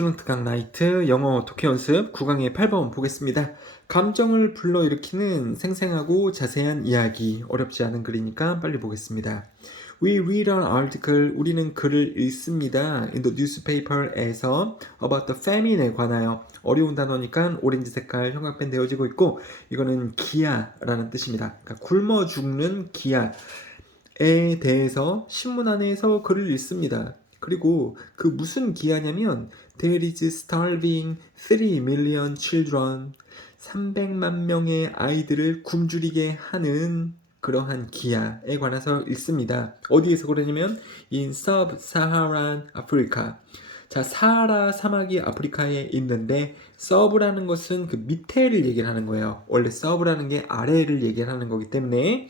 스튜던트 강 나이트 영어 독해 연습 9강의 8번 보겠습니다. 감정을 불러일으키는 생생하고 자세한 이야기, 어렵지 않은 글이니까 빨리 보겠습니다. We read an article, 우리는 글을 읽습니다. In the newspaper에서 about the famine에 관하여. 어려운 단어니까 오렌지 색깔 형광펜 되어지고 있고, 이거는 기아라는 뜻입니다. 그러니까 굶어 죽는 기아에 대해서 신문 안에서 글을 읽습니다. 그리고 그 무슨 기아냐면 There is starving 3 million children, 300만 명의 아이들을 굶주리게 하는 그러한 기아에 관해서 읽습니다. 어디에서 그러냐면 in sub-Saharan Africa. 자, 사하라 사막이 아프리카에 있는데 서브라는 것은 그 밑에를 얘기를 하는 거예요. 원래 서브라는 게 아래를 얘기를 하는 거기 때문에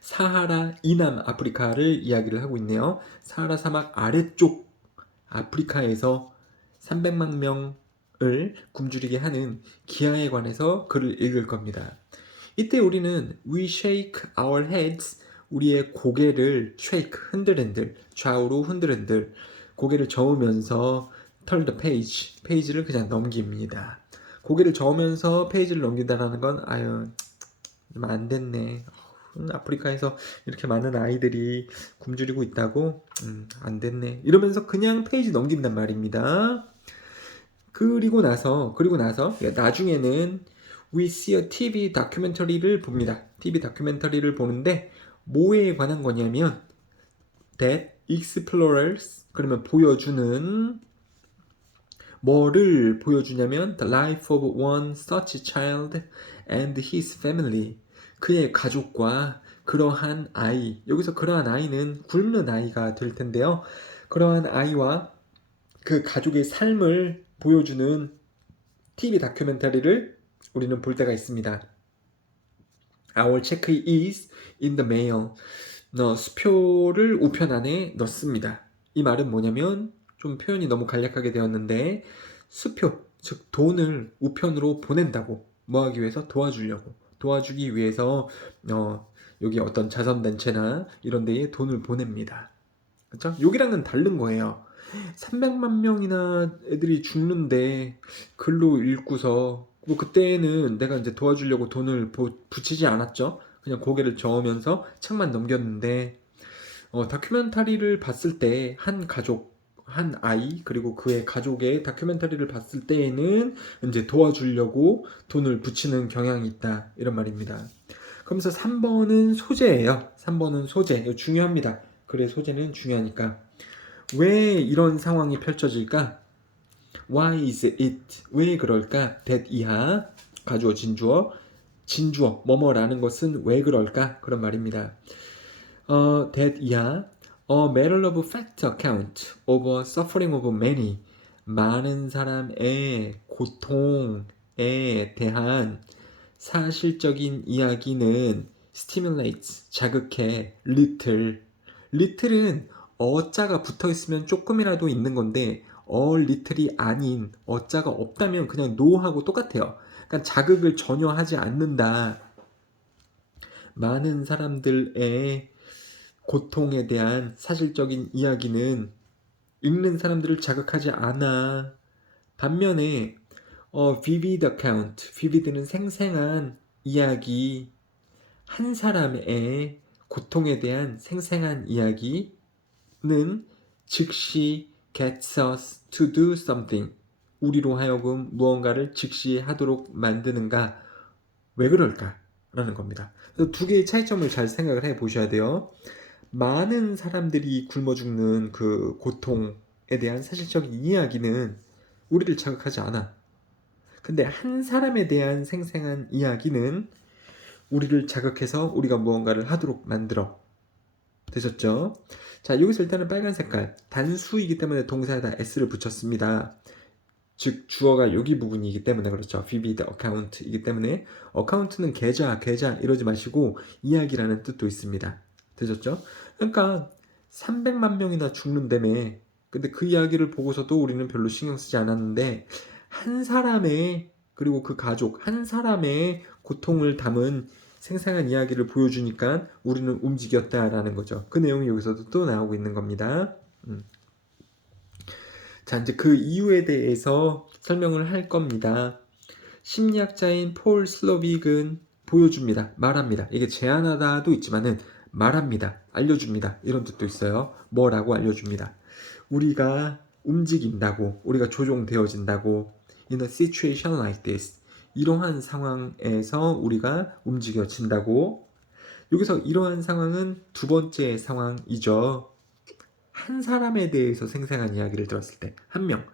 사하라 이남 아프리카를 이야기를 하고 있네요. 사하라 사막 아래쪽 아프리카에서 300만 명을 굶주리게 하는 기아에 관해서 글을 읽을 겁니다. 이때 우리는 we shake our heads, 우리의 고개를 shake, 흔들흔들, 좌우로 흔들흔들, 고개를 저으면서 turn the page, 페이지를 그냥 넘깁니다. 고개를 저으면서 페이지를 넘긴다는 건 아유 좀 안 됐네. 아프리카에서 이렇게 많은 아이들이 굶주리고 있다고? 안 됐네. 이러면서 그냥 페이지 넘긴단 말입니다. 그리고 나서 나중에는 we see a TV 다큐멘터리를 봅니다. TV 다큐멘터리를 보는데 뭐에 관한 거냐면 that explorers, 그러면 보여주는 뭐를 보여주냐면 the life of one such child and his family, 그의 가족과 그러한 아이, 여기서 그러한 아이는 굶는 아이가 될 텐데요. 그러한 아이와 그 가족의 삶을 보여주는 TV 다큐멘터리를 우리는 볼 때가 있습니다. Our check is in the mail. 수표를 우편 안에 넣습니다. 이 말은 뭐냐면 좀 표현이 너무 간략하게 되었는데 수표, 즉 돈을 우편으로 보낸다고, 뭐 하기 위해서? 도와주기 위해서 여기 어떤 자선단체나 이런 데에 돈을 보냅니다. 그렇죠? 여기랑은 다른 거예요. 300만 명이나 애들이 죽는데 글로 읽고서 뭐 그때는 내가 이제 도와주려고 돈을 붙이지 않았죠. 그냥 고개를 저으면서 책만 넘겼는데 다큐멘터리를 봤을 때 한 가족, 한 아이, 그리고 그의 가족의 다큐멘터리를 봤을 때에는 이제 도와주려고 돈을 붙이는 경향이 있다, 이런 말입니다. 그러면서 3번은 소재예요. 3번은 소재. 이거 중요합니다. 글의 소재는 중요하니까. 왜 이런 상황이 펼쳐질까? Why is it? 왜 그럴까? that 이하, 가주어, 진주어, 뭐뭐라는 것은 왜 그럴까? 그런 말입니다. that 이하, a matter of fact account of suffering of many, 많은 사람의 고통에 대한 사실적인 이야기는 stimulates, 자극해, little은 어자가 붙어있으면 조금이라도 있는 건데 little이 아닌 어자가 없다면 그냥 no하고 똑같아요. 그러니까 자극을 전혀 하지 않는다. 많은 사람들의 고통에 대한 사실적인 이야기는 읽는 사람들을 자극하지 않아. 반면에 vivid account, vivid는 생생한 이야기, 한 사람의 고통에 대한 생생한 이야기는 즉시 gets us to do something, 우리로 하여금 무언가를 즉시 하도록 만드는가? 왜 그럴까? 라는 겁니다. 그래서 두 개의 차이점을 잘 생각을 해 보셔야 돼요. 많은 사람들이 굶어 죽는 그 고통에 대한 사실적인 이야기는 우리를 자극하지 않아. 근데 한 사람에 대한 생생한 이야기는 우리를 자극해서 우리가 무언가를 하도록 만들어. 되셨죠? 자, 여기서 일단은 빨간 색깔, 단수이기 때문에 동사에다 s를 붙였습니다. 즉 주어가 여기 부분이기 때문에 그렇죠. vivid account이기 때문에 account는 계좌 이러지 마시고 이야기라는 뜻도 있습니다. 되셨죠? 그러니까 300만 명이나 죽는다며. 근데 그 이야기를 보고서도 우리는 별로 신경 쓰지 않았는데 한 사람의, 그리고 그 가족 한 사람의 고통을 담은 생생한 이야기를 보여주니까 우리는 움직였다라는 거죠. 그 내용이 여기서도 또 나오고 있는 겁니다. 자, 이제 그 이유에 대해서 설명을 할 겁니다. 심리학자인 폴 슬로빅은 보여줍니다. 말합니다. 이게 제안하다도 있지만은 말합니다. 알려줍니다. 이런 뜻도 있어요. 뭐라고 알려줍니다. 우리가 움직인다고, 우리가 조종되어진다고, in a situation like this, 이러한 상황에서 우리가 움직여진다고. 여기서 이러한 상황은 두 번째 상황이죠. 한 사람에 대해서 생생한 이야기를 들었을 때, 한 명,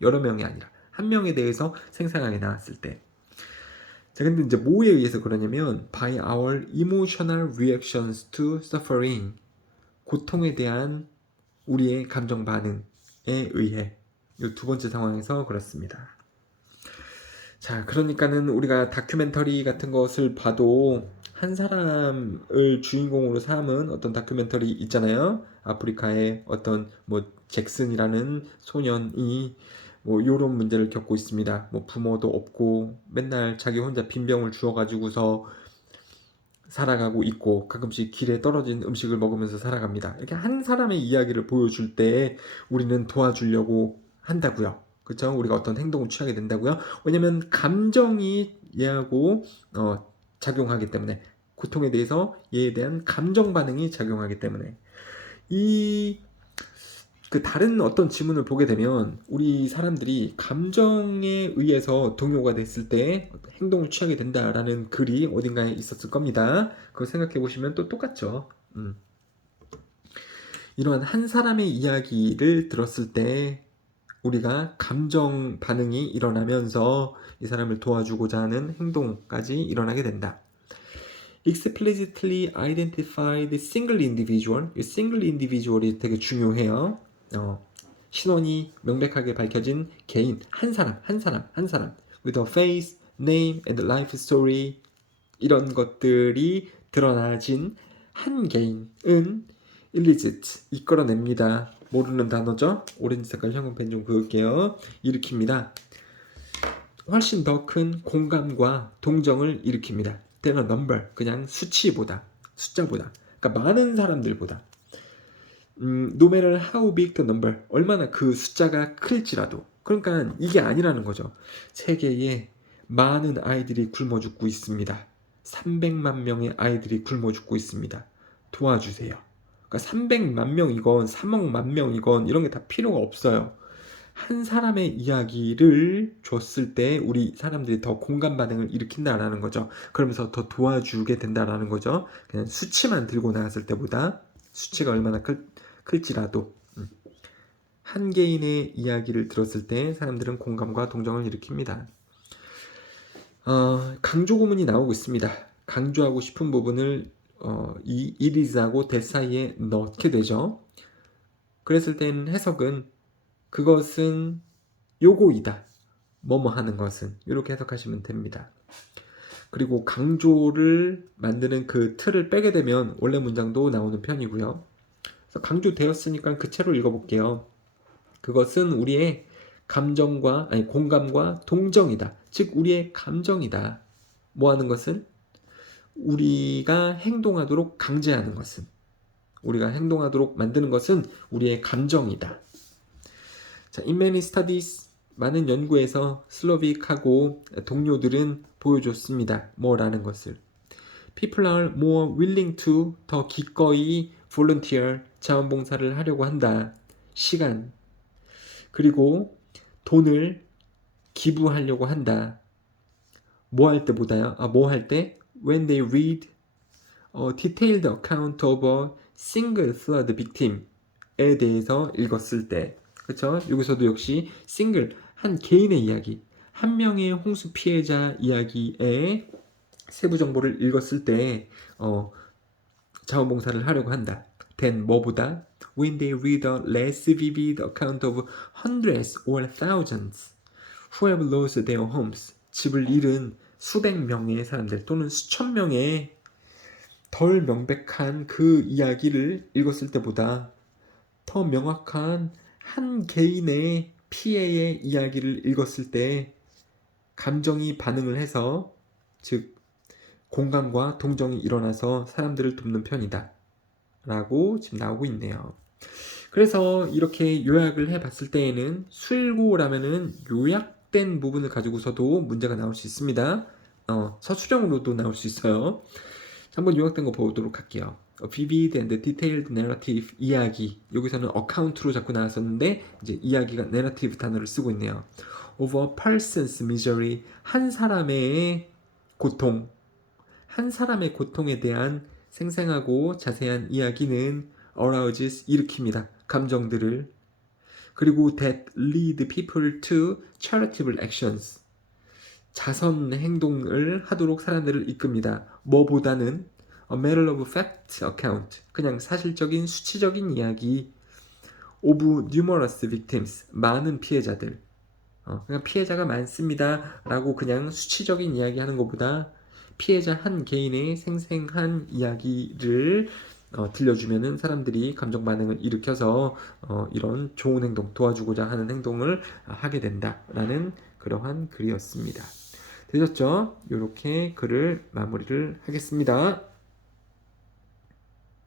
여러 명이 아니라 한 명에 대해서 생생하게 나왔을 때. 자, 근데 이제 뭐에 의해서 그러냐면 by our emotional reactions to suffering, 고통에 대한 우리의 감정 반응에 의해. 이 두 번째 상황에서 그렇습니다. 자, 그러니까는 우리가 다큐멘터리 같은 것을 봐도 한 사람을 주인공으로 삼은 어떤 다큐멘터리 있잖아요. 아프리카의 어떤 뭐 잭슨이라는 소년이 뭐 요런 문제를 겪고 있습니다. 뭐 부모도 없고 맨날 자기 혼자 빈병을 주워가지고서 살아가고 있고 가끔씩 길에 떨어진 음식을 먹으면서 살아갑니다. 이렇게 한 사람의 이야기를 보여줄 때 우리는 도와주려고 한다고요. 그렇죠? 우리가 어떤 행동을 취하게 된다고요. 왜냐면 감정이 얘하고 작용하기 때문에, 고통에 대해서 얘에 대한 감정 반응이 작용하기 때문에. 이 그 다른 어떤 지문을 보게 되면 우리 사람들이 감정에 의해서 동요가 됐을 때 행동을 취하게 된다라는 글이 어딘가에 있었을 겁니다. 그걸 생각해 보시면 또 똑같죠. 이러한 한 사람의 이야기를 들었을 때 우리가 감정 반응이 일어나면서 이 사람을 도와주고자 하는 행동까지 일어나게 된다. explicitly identified single individual. 이 single individual이 되게 중요해요. 신원이 명백하게 밝혀진 개인, 한 사람 with a face, name and life story, 이런 것들이 드러나진 한 개인은 illicit, 이끌어냅니다. 모르는 단어죠? 오렌지 색깔 형광펜 좀 그을게요. 일으킵니다. 훨씬 더 큰 공감과 동정을 일으킵니다. than a number, 그냥 수치보다, 숫자보다, 그러니까 많은 사람들보다. no matter how big the number, 얼마나 그 숫자가 클지라도. 그러니까 이게 아니라는 거죠. 세계에 많은 아이들이 굶어 죽고 있습니다. 300만 명의 아이들이 굶어 죽고 있습니다. 도와주세요. 그러니까 300만 명이건 3억만 명이건 이런 게 다 필요가 없어요. 한 사람의 이야기를 줬을 때 우리 사람들이 더 공감 반응을 일으킨다라는 거죠. 그러면서 더 도와주게 된다라는 거죠. 그냥 수치만 들고 나갔을 때보다, 수치가 얼마나 클지라도 한 개인의 이야기를 들었을 때 사람들은 공감과 동정을 일으킵니다. 강조 구문이 나오고 있습니다. 강조하고 싶은 부분을 이 it is하고 that 사이에 넣게 되죠. 그랬을 땐 해석은 그것은 요거이다, 뭐뭐 하는 것은, 이렇게 해석하시면 됩니다. 그리고 강조를 만드는 그 틀을 빼게 되면 원래 문장도 나오는 편이고요. 그래서 강조되었으니까 그 채로 읽어볼게요. 그것은 우리의 감정과, 아니 공감과 동정이다. 즉 우리의 감정이다. 뭐 하는 것은? 우리가 행동하도록 강제하는 것은, 우리가 행동하도록 만드는 것은 우리의 감정이다. 자, in many studies, 많은 연구에서 슬로빅하고 동료들은 보여줬습니다. 뭐라는 것을. People are more willing to, 더 기꺼이 volunteer, 자원봉사를 하려고 한다. 시간, 그리고 돈을 기부하려고 한다. 뭐 할 때보다요? 뭐 할 때? When they read a detailed account of a single flood victim에 대해서 읽었을 때. 그렇죠? 여기서도 역시 single, 한 개인의 이야기, 한 명의 홍수 피해자 이야기의 세부 정보를 읽었을 때 자원봉사를 하려고 한다. then 뭐보다? When they read a less vivid account of hundreds or thousands who have lost their homes, 집을 잃은 수백 명의 사람들 또는 수천 명의 덜 명백한 그 이야기를 읽었을 때보다 더 명확한 한 개인의 피해의 이야기를 읽었을 때 감정이 반응을 해서, 즉 공감과 동정이 일어나서 사람들을 돕는 편이다 라고 지금 나오고 있네요. 그래서 이렇게 요약을 해 봤을 때에는 술고라면은 요약된 부분을 가지고서도 문제가 나올 수 있습니다. 서술형으로도 나올 수 있어요. 한번 요약된 거 보도록 할게요. vivid and detailed narrative 이야기. 여기서는 account로 자꾸 나왔었는데 이제 이야기가 narrative 단어를 쓰고 있네요. of a person's misery. 한 사람의 고통. 한 사람의 고통에 대한 생생하고 자세한 이야기는 arouses 일으킵니다. 감정들을. 그리고 that lead people to charitable actions. 자선 행동을 하도록 사람들을 이끕니다. 뭐보다는 a matter of fact account. 그냥 사실적인 수치적인 이야기. of numerous victims. 많은 피해자들. 그냥 피해자가 많습니다. 라고 그냥 수치적인 이야기 하는 것보다 피해자 한 개인의 생생한 이야기를 들려주면은 사람들이 감정 반응을 일으켜서 이런 좋은 행동, 도와주고자 하는 행동을 하게 된다라는 그러한 글이었습니다. 되셨죠? 이렇게 글을 마무리를 하겠습니다.